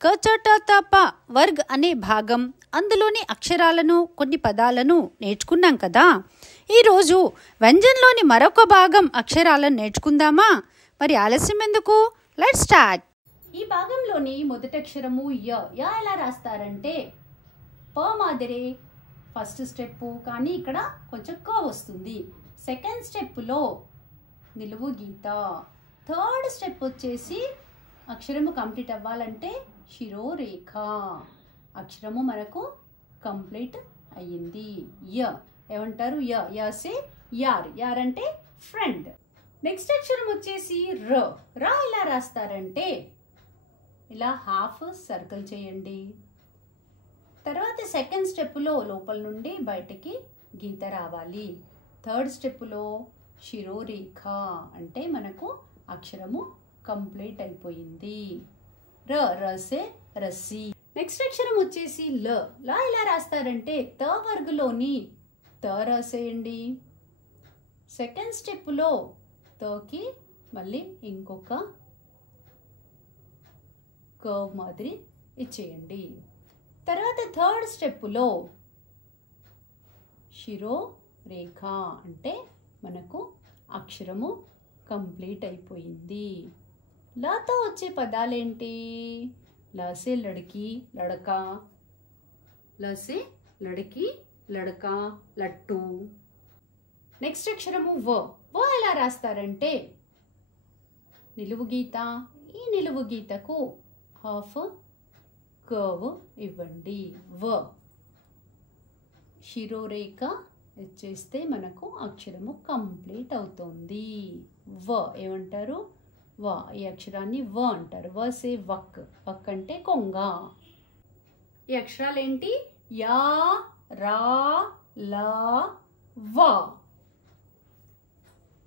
కచటతప వర్గ్ అనే భాగం, అందులోని అక్షరాలను, కొన్ని పదాలను నేర్చుకున్నాం కదా. ఈరోజు వ్యంజన్లోని మరొక భాగం అక్షరాలను నేర్చుకుందామా? మరి ఆలస్యం ఎందుకు? Let's start. ఈ భాగంలోని మొదటి అక్షరము య. య ఎలా రాస్తారంటే ప మాదిరే ఫస్ట్ స్టెప్, కానీ ఇక్కడ కొంచెం క వస్తుంది. సెకండ్ స్టెప్లో నిలువు గీత. థర్డ్ స్టెప్ వచ్చేసి అక్షరము కంప్లీట్ అవ్వాలంటే శిరోరేఖ. అక్షరము మనకు కంప్లీట్ అయ్యింది. య ఏమంటారు? య యసే యార్. యార్ అంటే ఫ్రెండ్. నెక్స్ట్ అక్షరం వచ్చేసి ర. ర ఎలా రాస్తారంటే ఇలా హాఫ్ సర్కిల్ చేయండి. తర్వాత సెకండ్ స్టెప్లో లోపల నుండి బయటికి గీత రావాలి. థర్డ్ స్టెప్లో శిరోరేఖ అంటే మనకు అక్షరము కంప్లీట్ అయిపోయింది. ర రసే రస్సి. నెక్స్ట్ అక్షరం వచ్చేసి ల. లా ఎలా రాస్తారంటే త వర్గులోని త రాసేయండి. సెకండ్ స్టెప్లో తకి మళ్ళీ ఇంకొక కర్వ్ మాదిరి ఇచ్చేయండి. తర్వాత థర్డ్ స్టెప్లో శిరో రేఖ అంటే మనకు అక్షరము కంప్లీట్ అయిపోయింది. లాతో వచ్చే పదాలేంటి? లసే లड़की लड़का, లసే లड़की लड़का లట్టు. నెక్స్ట్ అక్షరము వ. వ ఎలా రాస్తారంటే నిలువు గీత. ఈ నిలువు గీతకు హాఫ్ కర్వ్ ఇవ్వండి. వ. శిరోరేఖ ఇచ్చేస్తే మనకు అక్షరము కంప్లీట్ అవుతుంది. వ ఏమంటారు? వ. ఈ అక్షరాన్ని వ అంటారు. వ సే వక్. వక్ అంటే కొంగ. ఈ అక్షరాలు ఏంటి? యా రా లా వ.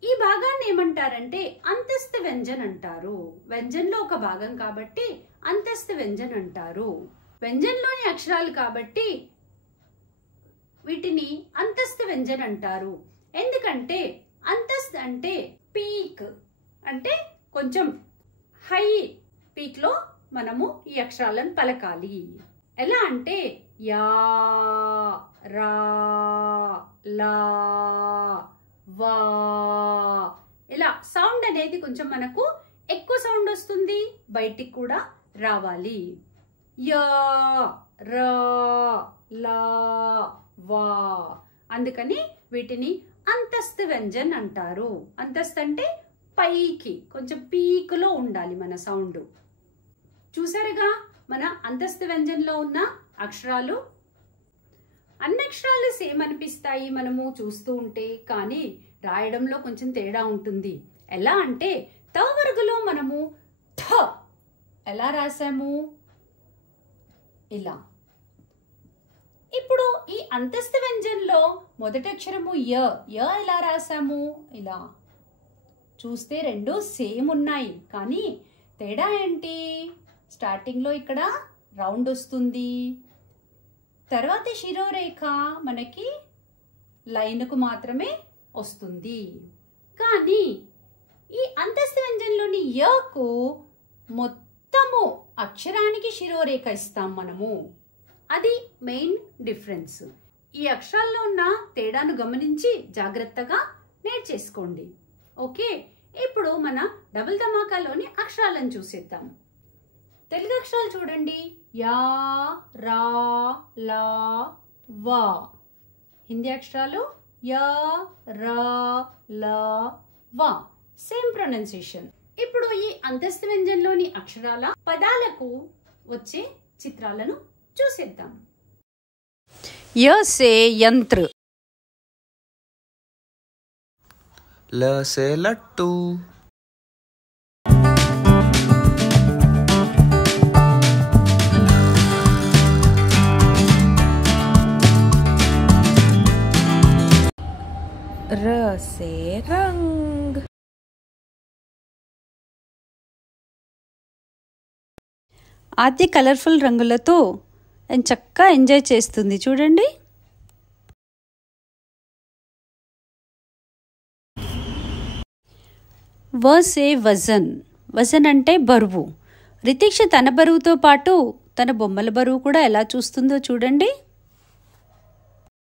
ఈ భాగాన్ని ఏమంటారంటే అంతస్థ వ్యంజన్ అంటారు. వ్యంజన్లో ఒక భాగం కాబట్టి అంతస్థ వ్యంజన్ అంటారు. వ్యంజన్లోని అక్షరాలు కాబట్టి వీటిని అంతస్థ వ్యంజన్ అంటారు. ఎందుకంటే అంతస్థ అంటే పీక్, అంటే కొంచెం హై పీక్ లో మనము ఈ అక్షరాలను పలకాలి. ఎలా అంటే యా రా లా వా. ఇలా సౌండ్ అనేది కొంచెం మనకు ఎక్కువ సౌండ్ వస్తుంది, బయటికి కూడా రావాలి. యా రా లా వా. అందుకని వీటిని అంతస్థ వ్యంజన్ అంటారు. అంతస్థ అంటే పైకి కొంచెం పీకులో ఉండాలి మన సౌండ్. చూసారుగా మన అంతస్థ వ్యంజన్లో ఉన్న అక్షరాలు. అన్ని అక్షరాలు సేమ్ అనిపిస్తాయి మనము చూస్తూ ఉంటే, కానీ రాయడంలో కొంచెం తేడా ఉంటుంది. ఎలా అంటే త వర్గులో మనము ఠ ఎలా రాసాము? ఇలా. ఇప్పుడు ఈ అంతస్థ వ్యంజన్లో మొదటి అక్షరము య. య ఎలా రాసాము? ఇలా. చూస్తే రెండు సేమ్ ఉన్నాయి, కానీ తేడా ఏంటి? స్టార్టింగ్లో ఇక్కడ రౌండ్ వస్తుంది, తర్వాత శిరోరేఖ మనకి లైన్కు మాత్రమే వస్తుంది. కానీ ఈ అంతస్థ వ్యంజన్లోని యకు మొత్తము అక్షరానికి శిరోరేఖ ఇస్తాం మనము. అది మెయిన్ డిఫరెన్స్. ఈ అక్షరాల్లో ఉన్న తేడాను గమనించి జాగ్రత్తగా నేర్చేసుకోండి. ఓకే, ఇప్పుడు మన డబుల్ ధమాకాలోని అక్షరాలను చూసేద్దాం. తెలుగు అక్షరాలు చూడండి. యా రా లా వా. హిందీ అక్షరాలు యా రా లా వా. Same pronunciation. ఇప్పుడు ఈ అంతస్థ వ్యంజన్లోని అక్షరాల పదాలకు వచ్చే చిత్రాలను చూసేద్దాం. య సే యంత్ర. ल से लट्टू. र से रंग. ఆది కలర్ఫుల్ రంగులతో చక్కగా ఎంజాయ్ చేస్తుంది చూడండి. వ సే వజన్. వజన్ అంటే బరువు. రితీక్ష తన బరువుతో పాటు తన బొమ్మల బరువు కూడా ఎలా చూస్తుందో చూడండి.